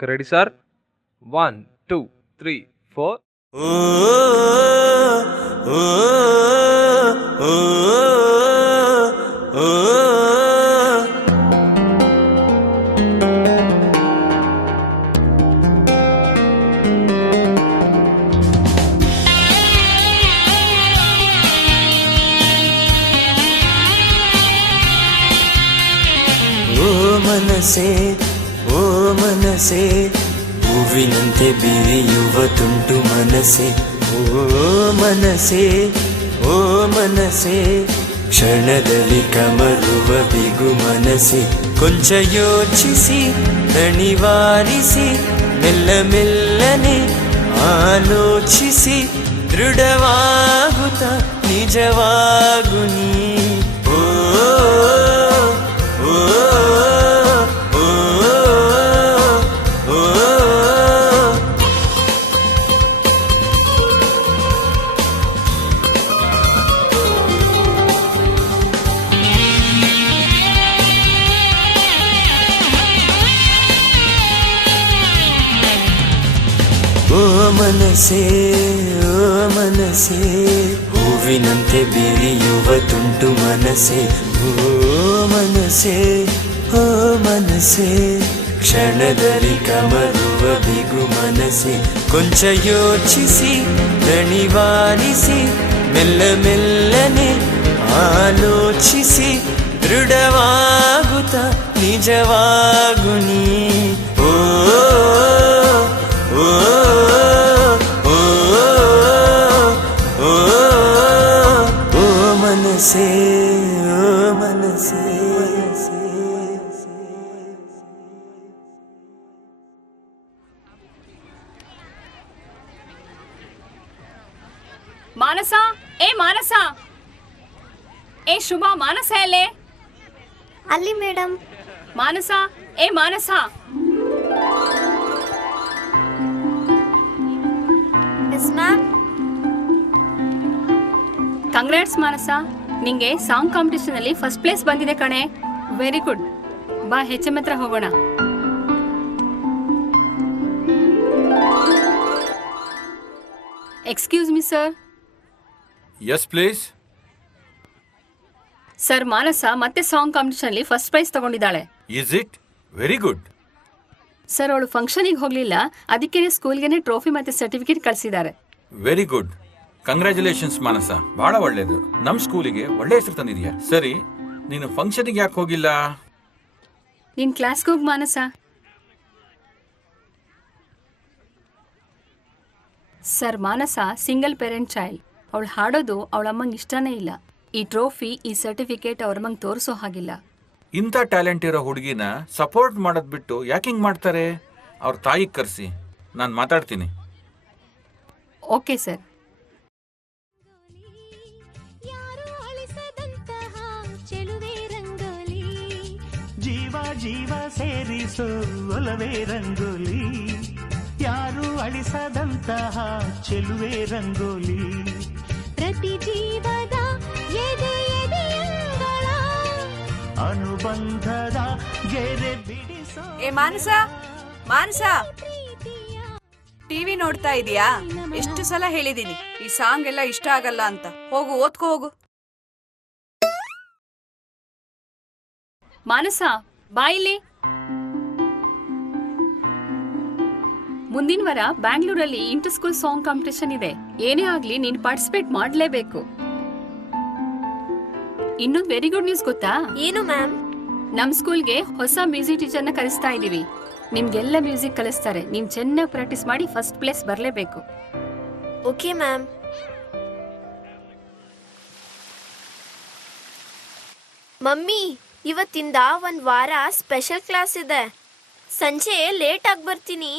Okay, ready, sir? 1, 2, 3, 4. ಓ ಮನಸೆ ಹೂವಿನಂತೆ ಬಿರಿಯುವ ತುಂಟು ಮನಸೆ ಓ ಮನಸೆ ಕ್ಷಣದಲ್ಲಿ ಕಮರುವ ಬಿಗು ಮನಸೆ ಕೊಂಚ ಯೋಚಿಸಿ ದಣಿವಾರಿಸಿ ಮೆಲ್ಲ ಮೆಲ್ಲನೆ ಆಲೋಚಿಸಿ ದೃಢವಾಗುತ್ತ ನಿಜವಾಗು ನೀ ಮನಸೆ ಹೂವಿನಂತೆ ಬಿರಿಯುವ ತುಂಟು ಮನಸೆ ಮನಸೆ ಕ್ಷಣದಲ್ಲಿ ಕಮರುವ ಬಿಗು ಮನಸೆ ಕೊಂಚ ಯೋಚಿಸಿ ದಣಿವಾರಿಸಿ ಮೆಲ್ಲ ಮೆಲ್ಲನೆ ಆಲೋಚಿಸಿ ದೃಢವಾಗುತ್ತ ನಿಜವಾಗು ನೀ ಮನಸೆ ಮಾನಸ ಏ ಶುಭ ಮಾನಸ ಅಲ್ಲೇ ಅಲ್ಲಿ madam. Manasa yes ma'am. Congrats Manasa, ನಿಂಗೆ ಸಾಂಗ್ ಕಾಂಪಿಟೇಷನ್ ಅಲ್ಲಿ ಫಸ್ಟ್ ಪ್ಲೇಸ್ ಬಂದಿದೆ ಕಣೆ. Very good. ಬಾ HM ಹತ್ರ ಹೋಗೋಣ. Excuse me sir. Yes please. Sir, Manasa ಮತ್ತೆ ಸಾಂಗ್ ಕಾಂಪಿಟೇಷನ್ ಅಲ್ಲಿ ಫಸ್ಟ್ ಪ್ರೈಸ್ ತಗೊಂಡಿದ್ದಾಳೆ. Is it? Very good. Sir, ಅವಳು ಫಂಕ್ಷನಿಗೆ ಹೋಗ್ಲಿಲ್ಲ, ಅದಕ್ಕೇನೆ ಸ್ಕೂಲ್ಗೆನೆ ಟ್ರೋಫಿ ಮತ್ತೆ ಸರ್ಟಿಫಿಕೇಟ್ ಕಳಿಸಿದ್ದಾರೆ. Very good. ಕಂಗ್ರ್ಯಾಚುಲೇಷನ್ಸ್ ಮಾನಸ, ಬಹಳ ಒಳ್ಳೇದು. ನಮ್ ಸ್ಕೂಲಿಗೆ ಒಳ್ಳೆ ಹೆಸರು ತಂದಿದ್ಯಾ. ಸರಿ, ನೀನು ಫಂಕ್ಷನ್ಗೆ ಯಾಕೆ ಹೋಗಿಲ್ಲ? ನಿನ್ ಕ್ಲಾಸ್ಗೆ ಹೋಗ್ ಮಾನಸ. ಸರ್, ಮಾನಸ ಸಿಂಗಲ್ ಪೇರೆಂಟ್ ಚೈಲ್ಡ್. ಅವಳು ಹಾಡೋದು ಅವಳಮ್ಮಂಗೆ ಇಷ್ಟನೇ ಇಲ್ಲ. ಈ ಟ್ರೋಫಿ, ಈ ಸರ್ಟಿಫಿಕೇಟ್ ಅವ್ರಮ್ಮಂಗೆ ತೋರಿಸೋ ಹಾಗಿಲ್ಲ. ಇಂಥ ಟ್ಯಾಲೆಂಟ್ ಇರೋ ಹುಡುಗಿನ ಸಪೋರ್ಟ್ ಮಾಡೋದ್ ಬಿಟ್ಟು ಯಾಕೆ ಹಿಂಗ್ ಮಾಡ್ತಾರೆ? ಅವ್ರ ತಾಯಿಗೆ ಕರೆಸಿ, ನಾನು ಮಾತಾಡ್ತೀನಿ. Okay sir. ಜೀವ ಸೇರಿಸೋ ಒಲವೇ ರಂಗೋಲಿ, ಯಾರು ಅಳಿಸದಂತಹ ಚೆಲುವೆ ರಂಗೋಲಿ, ಪ್ರತಿ ಜೀವದ ಎದೆಯಂಗಳ ಅನುಬಂಧದ ಗೆರೆ ಬಿಡಿಸೋ. ಏ ಮಾನಸ ಟಿವಿ ನೋಡ್ತಾ ಇದೀಯಾ? ಎಷ್ಟು ಸಲ ಹೇಳಿದೀನಿ ಈ ಸಾಂಗ್ ಎಲ್ಲ ಇಷ್ಟ ಆಗಲ್ಲ ಅಂತ. ಹೋಗು, ಓದ್ಕೋ ಹೋಗು. ಮಾನಸ, ಬಾಯಿಲಿ. ಮುಂದಿನ ವಾರ ಬ್ಯಾಂಗ್ಳೂರಲ್ಲಿ ಇಂಟರ್ ಸ್ಕೂಲ್ ಸಾಂಗ್ ಕಾಂಪಿಟೇಷನ್ ಇದೆ. ಏನೇ ಆಗ್ಲಿ ನೀನ್ ಪಾರ್ಟಿಸಿಪೇಟ್ ಮಾಡ್ಲೇಬೇಕು. ಇನ್ನೊಂದು ವೆರಿ ಗುಡ್ ನ್ಯೂಸ್ ಗೊತ್ತಾ? ಏನು ಮ್ಯಾಮ್? ನಮ್ ಸ್ಕೂಲ್ಗೆ ಹೊಸ ಮ್ಯೂಸಿಕ್ ಟೀಚರ್ನ ಕರೆಸ್ತಾ ಇದೀವಿ. ನಿಮ್ಗೆಲ್ಲ ಮ್ಯೂಸಿಕ್ ಕಲಿಸ್ತಾರೆ. ನೀವ್ ಚೆನ್ನಾಗಿ ಪ್ರಾಕ್ಟೀಸ್ ಮಾಡಿ ಫಸ್ಟ್ ಪ್ಲೇಸ್ ಬರ್ಲೇಬೇಕು. Okay ma'am. ಮಮ್ಮಿ, ಇವತ್ತಿಂದ ಒಂದ್ ವಾರ ಸ್ಪೆಷಲ್ ಕ್ಲಾಸ್ ಇದೆ. ಸಂಜೆ ಲೇಟ್ ಆಗಿ ಬರ್ತೀನಿ.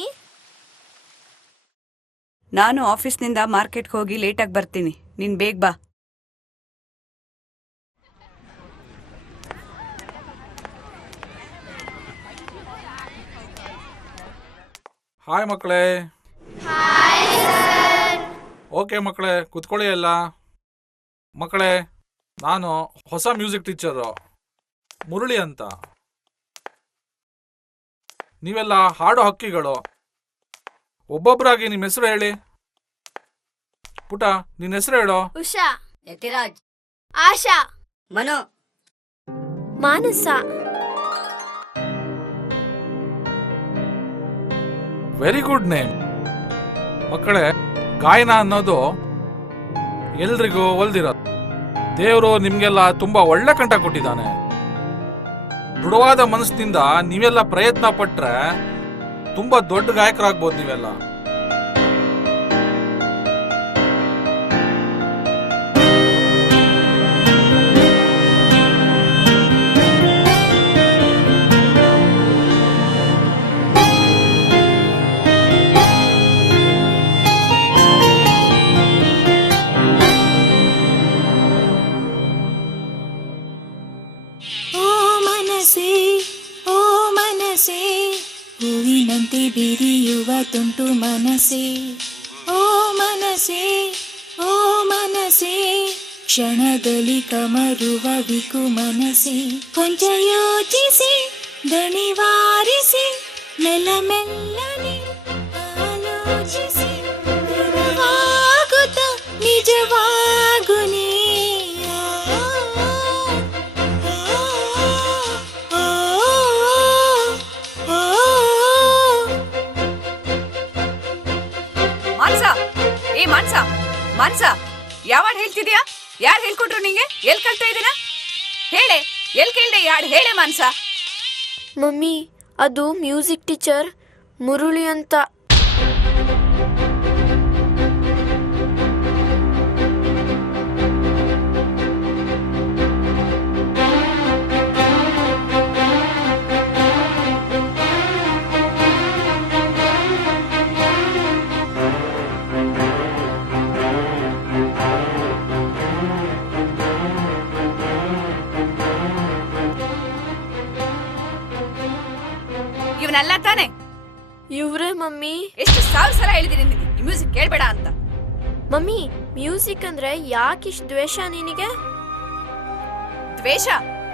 ನಾನು ಆಫೀಸ್ನಿಂದ ಮಾರ್ಕೆಟ್ಗೆ ಹೋಗಿ ಲೇಟಾಗಿ ಬರ್ತೀನಿ. ನೀನ್ ಬೇಗ ಬಾ. ಹಾಯ್ ಮಕ್ಕಳೇ. ಓಕೆ ಮಕ್ಕಳೇ, ಕುತ್ಕೊಳ್ಳಿ ಎಲ್ಲ. ಮಕ್ಕಳೇ, ನಾನು ಹೊಸ ಮ್ಯೂಸಿಕ್ ಟೀಚರು ಮುರಳಿ ಅಂತ. ನೀವೆಲ್ಲ ಹಾಡೋ ಹಕ್ಕಿಗಳು. ಒಬ್ಬೊಬ್ಬರಾಗಿ ನಿಮ್ಮ ಹೆಸರು ಹೇಳಿ. ಪುಟ, ನಿನ್ನ ಹೆಸರು ಹೇಳೋ. Usha, Yathiraj, Asha, Manu, Manasa. Very good name. ಮಕ್ಕಳೇ, ಗಾಯನ ಅನ್ನೋದು ಎಲ್ರಿಗೂ ಒಲ್ದಿರೋದು. ದೇವರು ನಿಮ್ಗೆಲ್ಲ ತುಂಬಾ ಒಳ್ಳೆ ಕಂಠ ಕೊಟ್ಟಿದ್ದಾನೆ. ದೃಢವಾದ ಮನಸ್ಸಿನಿಂದ ನೀವೆಲ್ಲ ಪ್ರಯತ್ನ ಪಟ್ರೆ ತುಂಬಾ ದೊಡ್ಡ ಗಾಯಕರಾಗ್ಬೋದು ನೀವೆಲ್ಲ. ಹೂವಿನಂತೆ ಬಿರಿಯುವ ತುಂಟು ಮನಸ್ಸೇ, ಓ ಮನಸ್ಸೇ, ಓ ಮನಸ್ಸೇ, ಕ್ಷಣದಲ್ಲಿ ಕಮರುವ ವಿಕು ಮನಸ್ಸೇ, ಕೊಂಚ ಯೋಚಿಸಿ ದಣಿವಾರಿಸಿ ಮೆಲ್ಲ ಮೆಲ್ಲನೆ ಆಲೋಚಿಸಿ ಆಗುತ್ತ ನಿಜವಾಗು ನೀ. ಮಾನ್ಸ, ಯಾವಾಡ್ ಹೇಳ್ತಿದ್ಯಾ? ಯಾರು ಹೇಳ್ಕೊಟ್ರು ನಿಂಗೆ? ಎಲ್ ಕಲ್ತಾ ಇದೀನ? ಹೇಳೆ, ಎಲ್ ಕೇಳ್ದೆ ಯಾಡ್ ಹೇಳೆ ಮಾನ್ಸ. ಮಮ್ಮಿ, ಅದು ಮ್ಯೂಸಿಕ್ ಟೀಚರ್ ಮುರುಳಿ ಅಂತ. ಇವನಲ್ಲ ತಾನೆ? ಇವ್ರೇ ಮಮ್ಮಿ. ಎಷ್ಟು ಸಾವಿರ ಸಲ ಹೇಳಿದೀನಿ ನಿನಗೆ ಈ ಮ್ಯೂಸಿಕ್ ಕೇಳ್ಬೇಡ ಅಂತ. ಮಮ್ಮಿ, ಮ್ಯೂಸಿಕ್ ಅಂದ್ರೆ ಯಾಕಿಷ್ಟು ದ್ವೇಷ ನಿನಗೆ? ದ್ವೇಷ?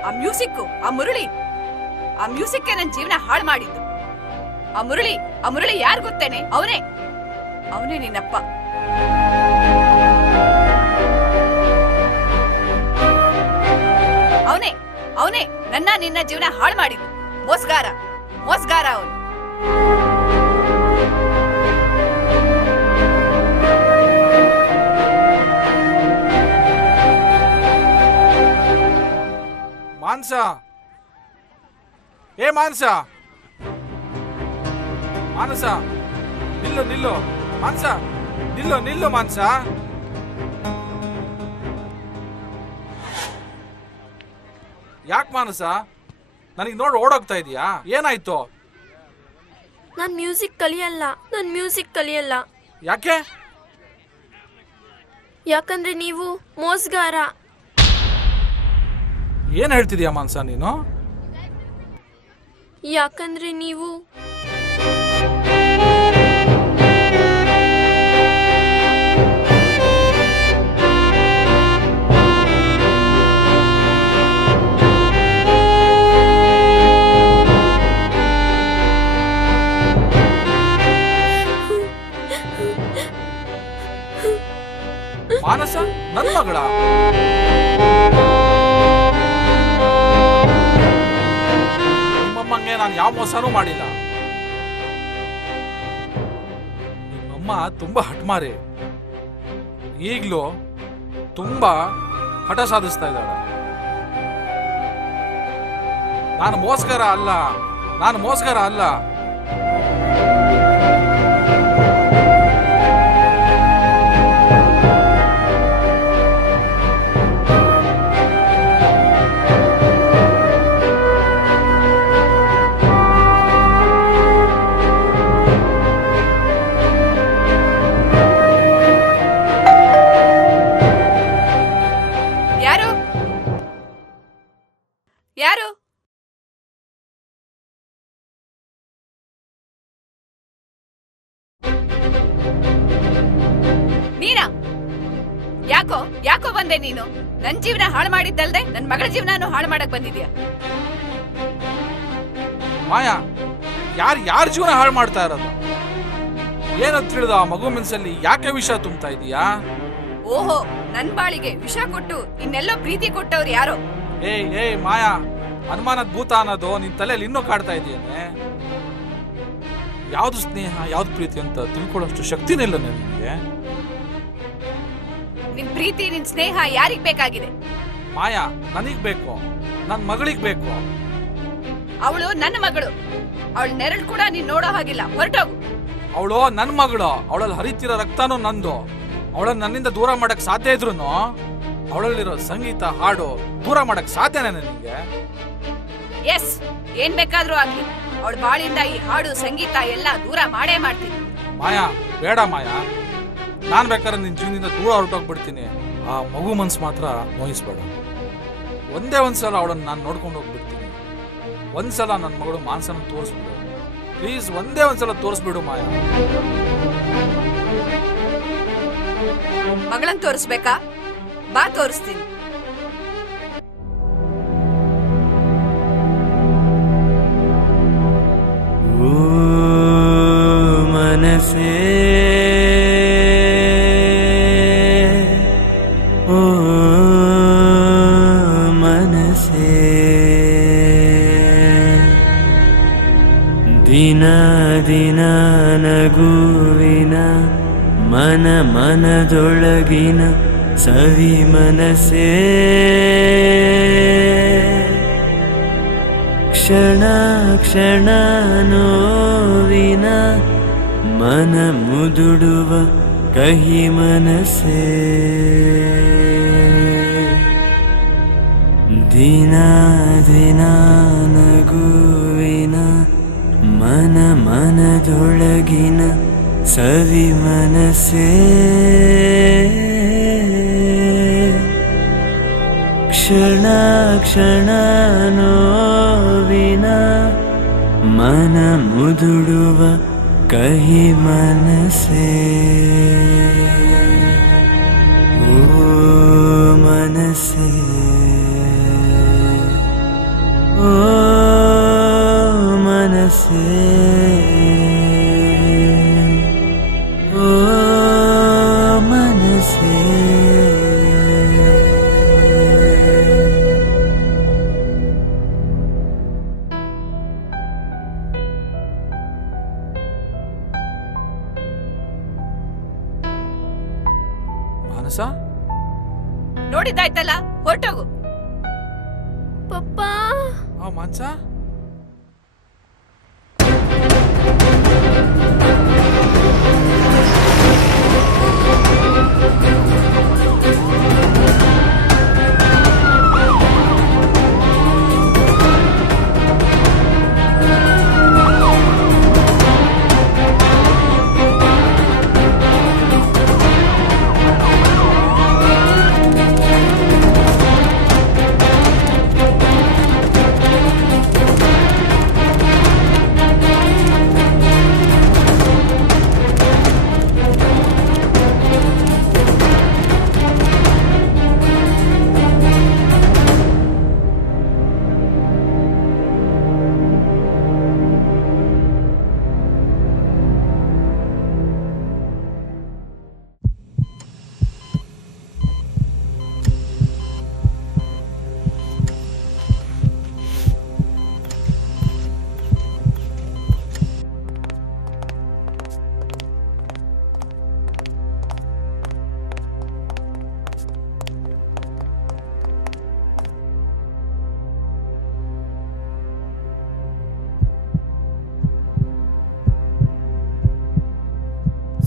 ಆ ಮ್ಯೂಸಿಕ್, ಆ ಮುರುಳಿ, ಆ ಮ್ಯೂಸಿಕ್ ನನ್ನ ಜೀವನ ಹಾಳು ಮಾಡಿದ್ದು. ಆ ಮುರುಳಿ ಯಾರು ಗೊತ್ತೇನೆ? ಅವನೇ ನಿನ್ನಪ್ಪ. ಅವನೇ ನಿನ್ನ ಜೀವನ ಹಾಳು ಮಾಡಿದ್ದು. ಮೋಸ್ಗಾರ ಅವನು. ಮಾನ್ಸ, ಏ ಮಾನ್ಸ, ಮಾನಸ, ನಿಲ್ಲು ಮಾನ್ಸ, ನಿಲ್ಲು ಮಾನ್ಸ. ಯಾಕೆ ಮಾನಸ, ನನಗೆ ನೋಡಿ ಓಡೋಗ್ತಾ ಇದೀಯಾ? ಏನಾಯ್ತು? ನಾನ್ ಮ್ಯೂಸಿಕ್ ಕಲಿಯಲ್ಲ. ಯಾಕೆ? ಯಾಕಂದ್ರೆ ನೀವು ಮೋಸ್ಗಾರ. ಏನ್ ಹೇಳ್ತಿದ್ಯಾ ಮಾನ್ಸ ನೀನು? ಯಾಕಂದ್ರೆ ನೀವು ಮಾನಸ ನನ್ನ ಮಗಳ? ನಿಮ್ಮಮ್ಮಂಗೆ ನಾನು ಯಾವ ಮೋಸನೂ ಮಾಡಿಲ್ಲ. ನಿಮ್ಮಮ್ಮ ತುಂಬಾ ಹಠಮಾರಿ. ಈಗ್ಲೂ ತುಂಬಾ ಹಠ ಸಾಧಿಸ್ತಾ ಇದ್ದಾಳೆ. ನಾನು ಮೋಸ್ಕರ ಅಲ್ಲ. ಯಾರು? ನೀನಾ? ಯಾಕೋ ಬಂದೆ ನೀನು? ನನ್ ಜೀವನ ಹಾಳು ಮಾಡಿದ್ದಲ್ದೆ ನನ್ ಮಗಳ ಜೀವನ ಹಾಳು ಮಾಡಕ್ ಬಂದಿದ್ಯಾ? ಮಾಯಾ, ಯಾರ ಜೀವನ ಹಾಳು ಮಾಡ್ತಾ ಇರೋದು? ಏನಂತ ತಿಳಿದ ಆ ಮಗು ಮನಸ್ಸಲ್ಲಿ ಯಾಕೆ ವಿಷ ತುಂಬ್ತಾ ಇದೀಯಾ? ಓಹೋ, ನನ್ ಬಾಳಿಗೆ ವಿಷ ಕೊಟ್ಟು ಇನ್ನೆಲ್ಲೋ ಪ್ರೀತಿ ಕೊಟ್ಟವ್ರು ಯಾರೋ. ಏಯ್ ಮಾಯಾ, ಅನುಮಾನದ ಭೂತ ಅನ್ನೋದು ನಿನ್ ತಲೆಯಲ್ಲಿ ಇನ್ನೂ ಕಾಡ್ತಾ ಇದೆಯೇನೆ. ಯಾವ್ದು ಸ್ನೇಹ ಯಾವ್ದು ಪ್ರೀತಿ ಅಂತ ತಿಳ್ಕೊಳ್ಳೋಷ್ಟು ಶಕ್ತಿನೇ ಇಲ್ಲ ನಿನಗೆ. ನಿನ್ ಪ್ರೀತಿ ನಿನ್ ಸ್ನೇಹ ಯಾರಿಗ್ ಬೇಕಾಗಿದೆ? ಮಾಯಾ, ನನಗ್ ಬೇಕು, ನನ್ ಮಗಳಿಗ್ ಬೇಕು. ಅವಳು ನನ್ನ ಮಗಳು. ಅವಳ ನೆರಳು ಕೂಡ ನೀನ್ ನೋಡೋ ಹಾಗಿಲ್ಲ. ಹೊರಟೋಗು. ಅವಳು ನನ್ ಮಗಳು. ಅವಳಲ್ಲಿ ಹರಿತಿರೋ ರಕ್ತನೂ ನಂದು. ಅವಳನ್ನ ನನ್ನಿಂದ ದೂರ ಮಾಡಕ್ ಸಾಧ್ಯ ಇದ್ರು ಅವಳಲ್ಲಿರೋ ಸಂಗೀತ ಹಾಡು ದೂರ ಮಾಡಕ್ ಸಾಧ್ಯನೇ ನನಗೆ? ಎಸ್, ಏನ್ ಬೇಕಾದ್ರೂ ಆಗ್ಲಿ, ಅವಳ ಬಾಳಿಂದ ಈ ಹಾಡು ಸಂಗೀತ ಎಲ್ಲ ದೂರ ಮಾಡೇ ಮಾಡ್ತೀನಿ. ಮಾಯಾ, ಬೇಡ ಮಾಯಾ. ನಾನ್ ಬೇಕಾದ್ರೆ ನಿನ್ ಜೀವನದಿಂದ ದೂರ ಹೊರಟೋಗ್ಬಿಡ್ತೀನಿ. ಆ ಮಗು ಮನ್ಸು ಮಾತ್ರ ನೋಯಿಸ್ಬೇಡ. ಒಂದೇ ಒಂದ್ಸಲ ಅವಳನ್ನ ನಾನು ನೋಡ್ಕೊಂಡು ಹೋಗ್ಬಿಡ್ತೀನಿ. ಒಂದ್ಸಲ ನನ್ನ ಮಗಳು ಮಾನ್ಸನ ತೋರಿಸ್ಬಿಡು ಪ್ಲೀಸ್. ಒಂದೇ ಒಂದ್ಸಲ ತೋರಿಸ್ಬಿಡು ಮಾಯಾ. ಮಗಳನ್ ತೋರಿಸ್ಬೇಕಾ? ಬಾ, ತೋರಿಸ್ತೀನಿ. ಓ ಮನಸೇ, ಓ ಮನಸೇ, ದಿನ ದಿನ ನಗುವಿನ ಮನದೊಳಗಿನ ಸವಿ ಮನಸೇ, ಕ್ಷಣ ಕ್ಷಣ ನೋವಿನ ಮನ ಮುದುಡುವ ಕಹಿ ಮನಸೇ, ದಿನ ದಿನ ನಗುವಿನ ಮನದೊಳಗಿನ ಸವಿ ಮನಸೇ, ಕ್ಷಣ ಕ್ಷಣ ನೋವಿನ ಮನ ಮುದುಡುವ ಕಹಿ ಮನಸೇ, ಓ ಮನಸೇ, ಓ ಮನಸೇ, ಓ ಮನಸೇ. ಮಾನಸ, ನೋಡಿದ್ದಾಯ್ತಲ್ಲ, ಹೊರಟೋಗು. ಪಪ್ಪಾ, ಮಾನಸ,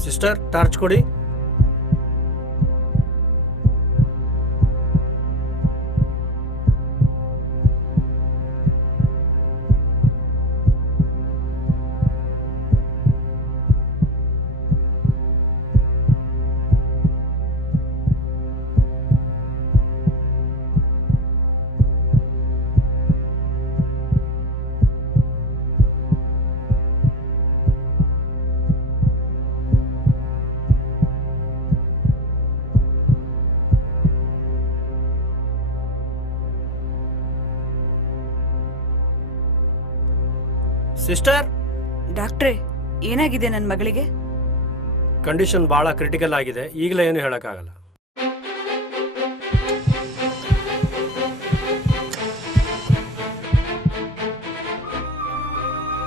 ಸಿಸ್ಟರ್, ಟಾರ್ಚ್ ಕೊಡಿ. ಸಿಸ್ಟರ್, ಡಾಕ್ಟ್ರೇ, ಏನಾಗಿದೆ ನನ್ನ ಮಗಳಿಗೆ? ಕಂಡೀಷನ್ ಭಾಳ ಕ್ರಿಟಿಕಲ್ ಆಗಿದೆ, ಈಗಲೇ ಏನು ಹೇಳೋಕ್ಕಾಗಲ್ಲ.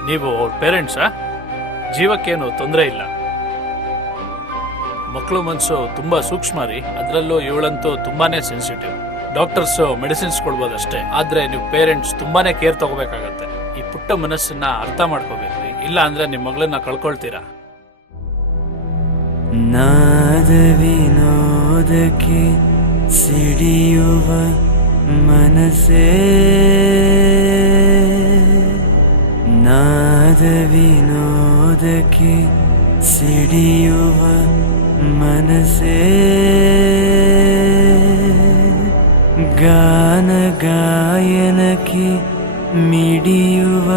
ನೀವು ಅವ್ರ ಪೇರೆಂಟ್ಸಾ? ಜೀವಕ್ಕೇನು ತೊಂದರೆ ಇಲ್ಲ. ಮಕ್ಕಳು ಮನಸ್ಸು ತುಂಬ ಸೂಕ್ಷ್ಮ ರೀ, ಅದರಲ್ಲೂ ಇವಳಂತೂ ತುಂಬಾನೇ ಸೆನ್ಸಿಟಿವ್. ಡಾಕ್ಟರ್ಸು ಮೆಡಿಸಿನ್ಸ್ ಕೊಡ್ಬೋದಷ್ಟೇ, ಆದರೆ ನೀವು ಪೇರೆಂಟ್ಸ್ ತುಂಬಾನೇ ಕೇರ್ ತಗೋಬೇಕಾಗತ್ತೆ. ಈ ಪುಟ್ಟ ಮನಸ್ಸನ್ನ ಅರ್ಥ ಮಾಡ್ಕೋಬೇಕ್ರಿ, ಇಲ್ಲ ಅಂದ್ರೆ ನಿಮ್ಮ ಮಗಳನ್ನ ಕಳ್ಕೊಳ್ತೀರಾ. ನಾದ ವಿನೋದಕ್ಕೆ ಸಿಡಿಯುವ ಮನಸ್ಸೇ, ನಾದ ವಿನೋದಕ್ಕೆ ಸಿಡಿಯುವ ಮನಸ್ಸೇ, ಗಾನ ಗಾಯನಕ್ಕೆ ಮಿಡಿಯುವ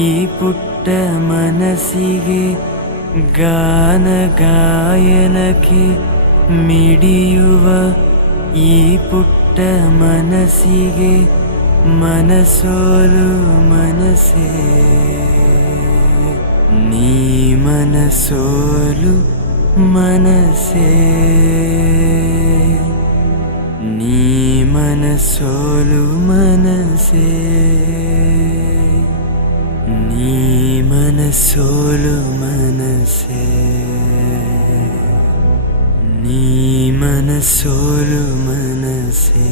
ಈ ಪುಟ್ಟ ಮನಸ್ಸಿಗೆ, ಗಾನ ಗಾಯನಕ್ಕೆ ಮಿಡಿಯುವ ಈ ಪುಟ್ಟ ಮನಸ್ಸಿಗೆ, ಮನಸೋಲು ಮನಸ್ಸೇ, ನೀ ಮನಸೋಲು ಮನಸ್ಸೇ, ನೀ ಮನಸೋಲು ಮನಸ್ಸೇ, ನೀ ಮನಸೋಲು ಮನಸ್ಸೇ, ನೀ ಮನಸೋಲು ಮನಸ್ಸೇ.